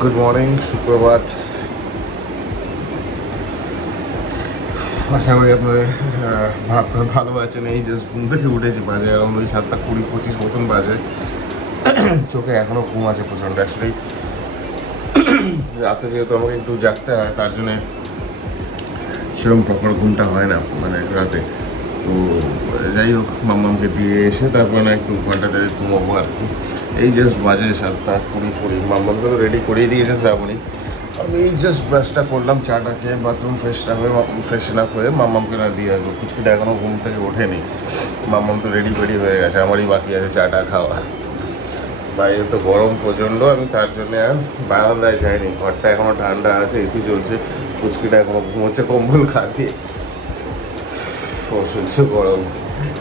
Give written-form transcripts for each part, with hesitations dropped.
Good morning, সুপ্রভাত। আশা করি আপনারা ভালো আছেন। এই জাস্ট ঘুম থেকে উঠেছি, বাজে এখন ওই 7:20-25 মতন বাজে। চোখে এখনও ঘুম আছে প্রচণ্ড। অ্যাকচুয়ালি রাতে যেহেতু আমাকে একটু জাগতে হয়, তার জন্যে সেরকম প্রপার ঘুমটা হয় না মানে রাতে। তো যাই হোক, মাম্মামকে দিয়ে এসে তারপরে না একটু ঘন্টা দেড়েক ঘুমাবো আর কি। এই জাস্ট বাজে 7:20। মাম্মামকে তো রেডি করিয়ে দিয়েছে শ্রাবণী। আমি এই জাস্ট ব্রাশটা করলাম, চাটা খেয়ে বাথরুম ফ্রেশন আপ হয়ে মাম্মামকে না দিয়ে আসবো। কুচকিটা এখনও ঘুম থেকে ওঠেনি। মাম্মাম তো রেডি হয়ে গেছে, আমারই বাকি আছে চাটা খাওয়া। বাইরে তো গরম প্রচণ্ড, আমি তার জন্যে আর বারান্দায় যাইনি। ঘরটা এখনও ঠান্ডা আছে, এসি চলছে। কুচকিটা এখনও ঘুমোচ্ছে কম্বল খাতিয়ে। অসহ্য গরম।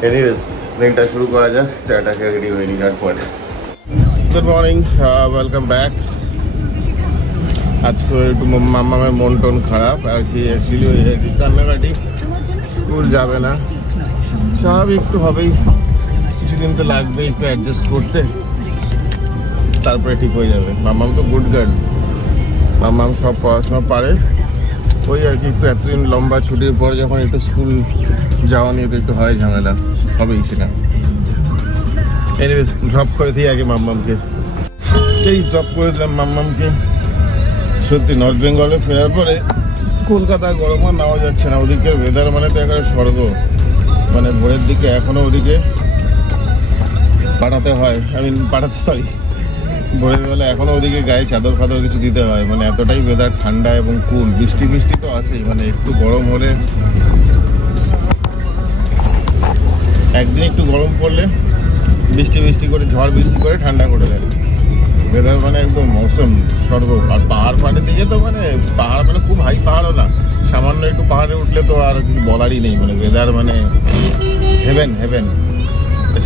এনিওয়েজ, দিনটা শুরু করা যাক। চাটাকে রেডি হয়নি ঝটপট। Good morning, welcome back. আজকে একটু মাম্মামের মন টন খারাপ আর কি। অ্যাকচুয়ালি ওই কান্নাকাটি, স্কুল যাবে না, স্বাভাবিক একটু হবেই। কিছুদিন তো লাগবেই একটু অ্যাডজাস্ট করতে, তারপরে ঠিক হয়ে যাবে। মাম্মাম তো গুড গার্ল, মাম্মাম সব পড়াশোনা পারে। ওই আর কি একটু এতদিন লম্বা ছুটির পর যখন একটু স্কুল যাওয়া নিয়ে তো একটু হয় ঝামেলা, হবেই সেটা। এনিওয়েজ, ড্রপ করে দিই আগে মাম্মামকে। সেই ড্রপ করে দিলাম মাম্মামকে। সত্যি নর্থ বেঙ্গলে ফেরার পরে কলকাতায় গরম আর নেওয়া যাচ্ছে না। ওদিকে ওয়েদার মানে তো একেবারে স্বর্গ। মানে ভোরের দিকে এখনও ওদিকে ভোরের বেলা এখনও ওদিকে গায়ে চাদর ফাদর কিছু দিতে হয়। মানে এতটাই ওয়েদার ঠান্ডা এবং কুল। বৃষ্টি তো আছেই, মানে একটু গরম হলে, একদিন একটু গরম পড়লে বৃষ্টি করে ঝড় বৃষ্টি করে ঠান্ডা করে দেয়। ওয়েদার মানে একদম মৌসুম স্বর্গ। আর পাহাড়ের দিকে তো মানে পাহাড় মানে খুব হাই পাহাড়ও না, সামান্য একটু পাহাড়ে উঠলে তো আর কিছু বলারই নেই। মানে ওয়েদার মানে হেভেন।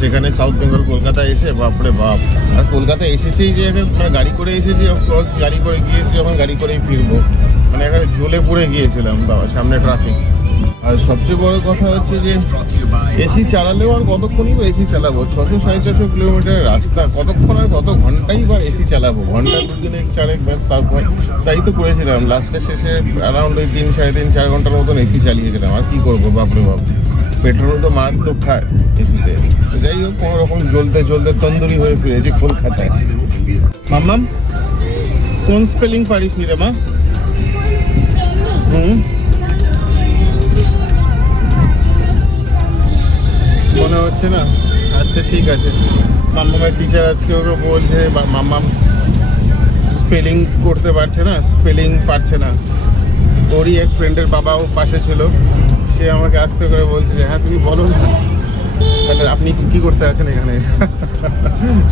সেখানে সাউথ বেঙ্গল কলকাতায় এসে বাপরে বাপ। আর কলকাতায় এসেছেই যে মানে গাড়ি করে এসেছি, অফকোর্স গাড়ি করে গিয়েছি, যখন গাড়ি করেই ফিরবো। মানে এখানে ঝুলে পড়ে গিয়েছিলাম বাবা, সামনে ট্রাফিক। আর সবচেয়ে বড় কথা হচ্ছে যে এসি চালালেও আর কতক্ষণই বা এসি চালাবো? 600-750 কিলোমিটারের রাস্তা, কতক্ষণ আর কত ঘন্টাই বা এসি চালাবো? ঘন্টা দুদিনে 4 ব্যাস। তারপর তাই তো করেছিলাম লাস্টে, শেষে অ্যারাউন্ড ওই 3-4.5 ঘন্টার মতন এসি চালিয়েছিলাম। আর কি করবো বাপরে বাপ, পেট্রোল তো মারাত্মক খায় এসিতে। যাই হোক, কোনো রকম জ্বলতে তন্দুরি হয়ে ফিরেছি কলকাতায়। মাম্মাম, কোন স্পেলিং পারিস নি রে মা? মনে হচ্ছে না? আচ্ছা ঠিক আছে। মাম্মামের টিচার আজকে ওকে বলছে মাম্মাম স্পেলিং করতে পারছে না, স্পেলিং পারছে না। ওরই এক ফ্রেন্ডের বাবাও পাশে ছিল, সে আমাকে আস্তে করে বলছে যে হ্যাঁ তুমি বলো না, তাহলে আপনি কি করতে আছেন এখানে?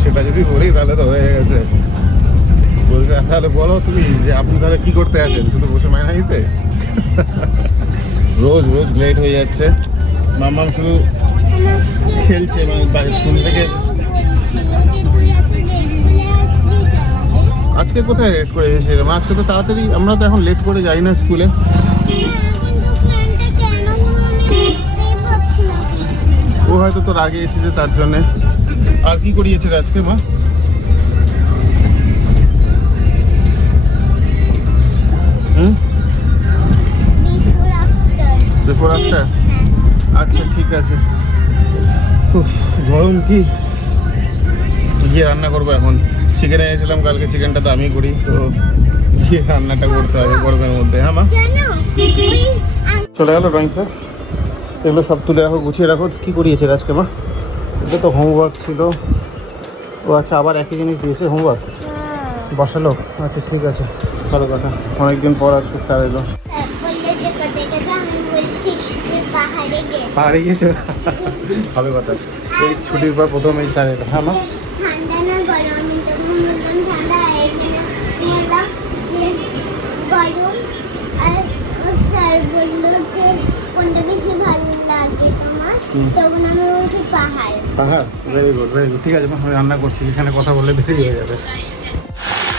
সেটা যদি বলি তাহলে তো হয়ে গেছে। বলছে তাহলে বলো তুমি যে আপনি তাহলে কি করতে আছেন, শুধু বসে মায়না দিতে? রোজ লেট হয়ে যাচ্ছে। মাম্মাম শুধু খেলছে, মানে স্কুল থেকে। আজকে কোথায় লেট করে এসেছিলাম? আজকে তো তাড়াতাড়ি, আমরা তো এখন লেট করে যাই না স্কুলে। ও হয়তো তোর আগে এসেছে তার জন্যে। আর কি করিয়েছে আজকে মা? Before after. আচ্ছা ঠিক আছে। গরম কি গিয়ে রান্না করবো এখন। চিকেন এনেছিলাম কালকে, চিকেনটা তো আমি করি, তো গিয়ে রান্নাটা করতে হবে গরমের মধ্যে। হ্যাঁ মা, চলে গেল ড্রয়িং স্যার। এগুলো সব তুলে রাখো, গুছিয়ে রাখো। কি করিয়েছে আজকে মা? এটা তো হোমওয়ার্ক ছিল। ও আচ্ছা, আবার একই জিনিস দিয়েছে হোমওয়ার্ক বসালো। আচ্ছা ঠিক আছে, ভালো কথা। অনেকদিন পর আজকে স্যার এলো। পাহাড়ে গিয়েছে, ভালো কথা। এই ছুটির পর প্রথম এই স্যার এলো। হ্যাঁ মা, পাহাড়। Very good. ঠিক আছে মা, আমি রান্না করছি, এখানে কথা বললে দেরি হয়ে যাবে।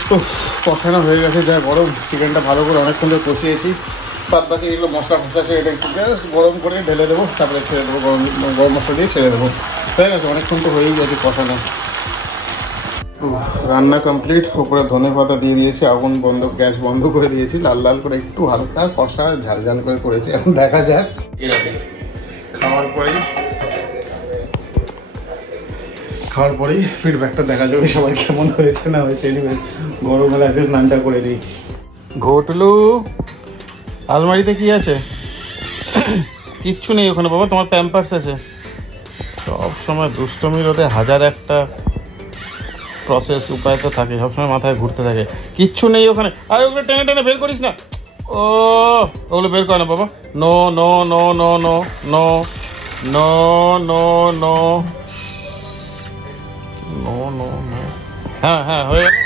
তো কষানো হয়ে গেছে, যা গরম। চিকেনটা ভালো করে অনেকক্ষণ ধরে কষিয়েছি। বাদ বাকি এগুলো মশলা আছে, এটা একটু গরম করে ঢেলে দেবো, তারপরে ছেড়ে দেবো। গরম মশলা দিয়ে ছেড়ে দেবো। হয়ে গেছে, অনেকক্ষণ তো হয়েই গেছে কষানো। রান্না কমপ্লিট। উপরে ধনে পাতা দিয়ে দিয়েছি, আগুন বন্ধ, গ্যাস বন্ধ করে দিয়েছি। লাল লাল করে একটু হালকা কষা ঝাল ঝাল করে করেছি। এখন দেখা যাক খাওয়ার পরেই ফিডব্যাকটা দেখা যাবে সবাই কেমন হয়েছে না হয়েছে। গরম হলে আজকে স্নানটা করে দিই। ঘটলু, আলমারিতে কি আছে? কিচ্ছু নেই ওখানে বাবা, তোমার প্যাম্পার্স আছে। সব সময় দুষ্টমির ওদের হাজার একটা প্রসেস উপায় তো থাকে, সবসময় মাথায় ঘুরতে থাকে। কিচ্ছু নেই ওখানে। আর ওগুলো টেনে টেনে বের করিস না। ও ওগুলো বের করে না বাবা। No no no no no no no no no no no no. হ্যাঁ হ্যাঁ হয়ে গেল।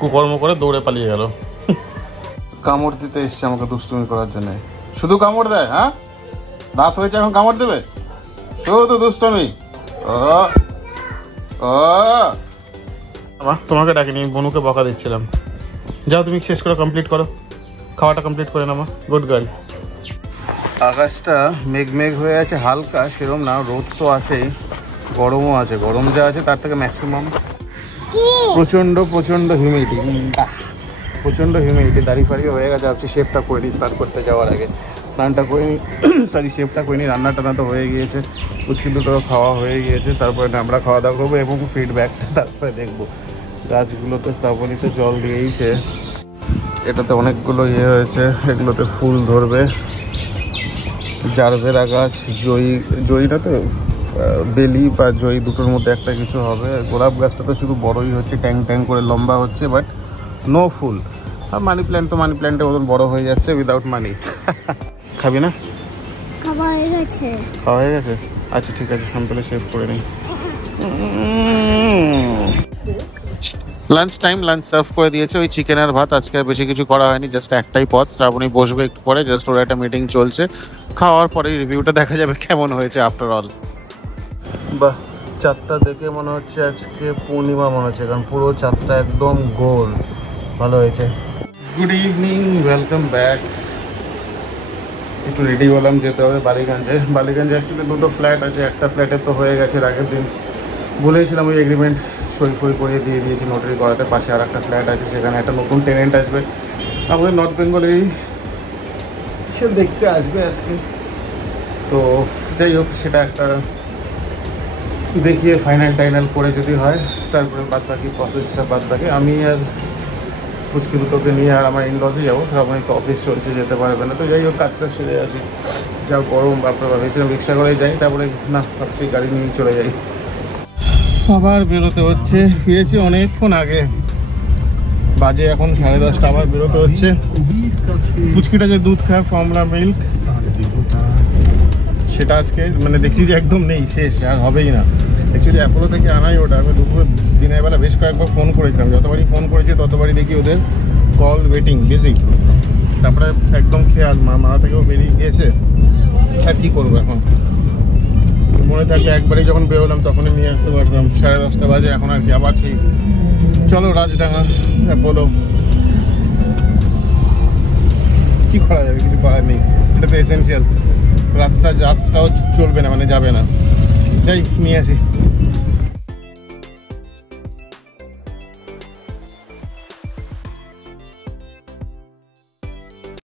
কুকর্ম করে দৌড়ে পালিয়ে গেল। কামড় দিতে এসছে আমাকে দুষ্টুমি করার জন্য। শুধু কামড় দেয়? হ্যাঁ, দাঁত হয়েছে এখন কামড় দেবে? শুধু দুষ্টুমি। তোমাকে ডাকিনি, বনুকে বকা দিচ্ছিলাম। যাও তুমি শেষ করে কমপ্লিট করো, খাওয়াটা কমপ্লিট করে নাও। Good girl. আকাশটা মেঘ মেঘ হয়ে আছে, হালকা সেরম না, রোদ তো আছেই, গরমও আছে। গরম যা আছে তার থেকে ম্যাক্সিমাম প্রচণ্ড প্রচণ্ড হিউমিডিটি, প্রচণ্ড হিউমিডিটি। দাড়ি ফাড়ি হয়ে গেছে। ভাবছি শেপটা করে নিই স্নান করতে যাওয়ার আগে। স্নানটা করে নিই, সরি শেপটা করে নিই। রান্না টান্না তো হয়ে গিয়েছে, কুচকি দুটো খাওয়া হয়ে গিয়েছে। তারপরে আমরা খাওয়া দাওয়া করবো এবং ফিডব্যাকটা তারপরে দেখবো। গাছগুলোতে শ্রাবণীতে জল দিয়েইছে, এটাতে অনেকগুলো ইয়ে হয়েছে, এগুলোতে ফুল ধরবে। জারবেরা গাছ, জয়ীটা তো বেলি বা জয়ী দুটোর মধ্যে একটা কিছু হবে। গোলাপ গাছটা তো শুধু বড়ই হচ্ছে, ট্যাং ট্যাং করে লম্বা হচ্ছে, বাট নো ফুল। আর মানি প্ল্যান্ট তো মানি প্ল্যান্টের মতন বড় হয়ে যাচ্ছে উইদাউট মানি। খাবি না? খাওয়া হয়ে গেছে। খাওয়া হয়ে গেছে? আচ্ছা ঠিক আছে, আমি তাহলে সেভ করে নিই। লাঞ্চ টাইম, লাঞ্চ সার্ভ করে দিয়েছে। ওই চিকেন আর ভাত, আজকে আর বেশি কিছু করা হয়নি, জাস্ট একটাই পদ। শ্রাবণী বসবে একটু পরে, জাস্ট ওর একটা মিটিং চলছে। খাওয়ার পরে রিভিউটা দেখা যাবে কেমন হয়েছে আফটার অল। বাহ, চাঁদটা দেখে মনে হচ্ছে আজকে পূর্ণিমা মনে হচ্ছে, কারণ পুরো চাঁদটা একদম গোল। ভালো হয়েছে। Good evening, welcome back. একটু রেডি হলাম, যেতে হবে বালিগঞ্জে। বালিগঞ্জে অ্যাকচুয়ালি দুটো ফ্ল্যাট আছে, একটা ফ্ল্যাটে তো হয়ে গেছে আগের দিন বলেছিলাম, ওই এগ্রিমেন্ট সই ফই করিয়ে দিয়ে দিয়েছি নোটারি করাতে। পাশে আর একটা ফ্ল্যাট আছে, সেখানে একটা নতুন টেনেন্ট আসবে আমাদের নর্থ বেঙ্গলেরই, সে দেখতে আসবে আজকে। তো যাই হোক, সেটা একটা দেখিয়ে ফাইনাল টাইনাল করে যদি হয়, তারপরে বাদ বাকি প্রসেসটা বাদ বাকি। আমি আর পুচকি দুটোকে নিয়ে আর আমার ইনলজে যাবো। শ্রাবণী তো অফিস চলছে, যেতে পারবে না। তো যাই হোক, কাজটা সেরে আসি। যা গরম বাপরে বাপ, ভেবেছিলাম রিক্সা করে যাই, তারপরে না ভাবছি গাড়ি নিয়ে চলে যাই। আবার বেরোতে হচ্ছে। ফিরেছি অনেকক্ষণ আগে, বাজে এখন 10:30। আবার বেরোতে হচ্ছে। পুচকিটা যে দুধ খায় ফর্মুলা মিল্ক, সেটা আজকে মানে দেখছি যে একদম নেই, শেষ, আর হবেই না। অ্যাকচুয়ালি অ্যাপোলো থেকে আনাই ওটা। আমি দুপুর দিনের বেলা বেশ কয়েকবার ফোন করেছিলাম, যতবারই ফোন করেছি ততবারই দেখি ওদের কল ওয়েটিং, বিজি। তারপরে একদম খেয়াল মাথা থেকেও বেরিয়ে গিয়েছে। আর কী করবো এখন, মনে থাকলে একবারেই যখন বেরোলাম তখনই নিয়ে আসতে পারতাম। 10:30 বাজে এখন, আর কি। আবার সেই চলো রাজডাঙ্গা অ্যাপোলো। কী করা যাবে, কিছু করার নেই, এটা তো এসেন্সিয়াল। রাস্তাও চলবে না, মানে যাবে না। যাই নিয়ে আসি।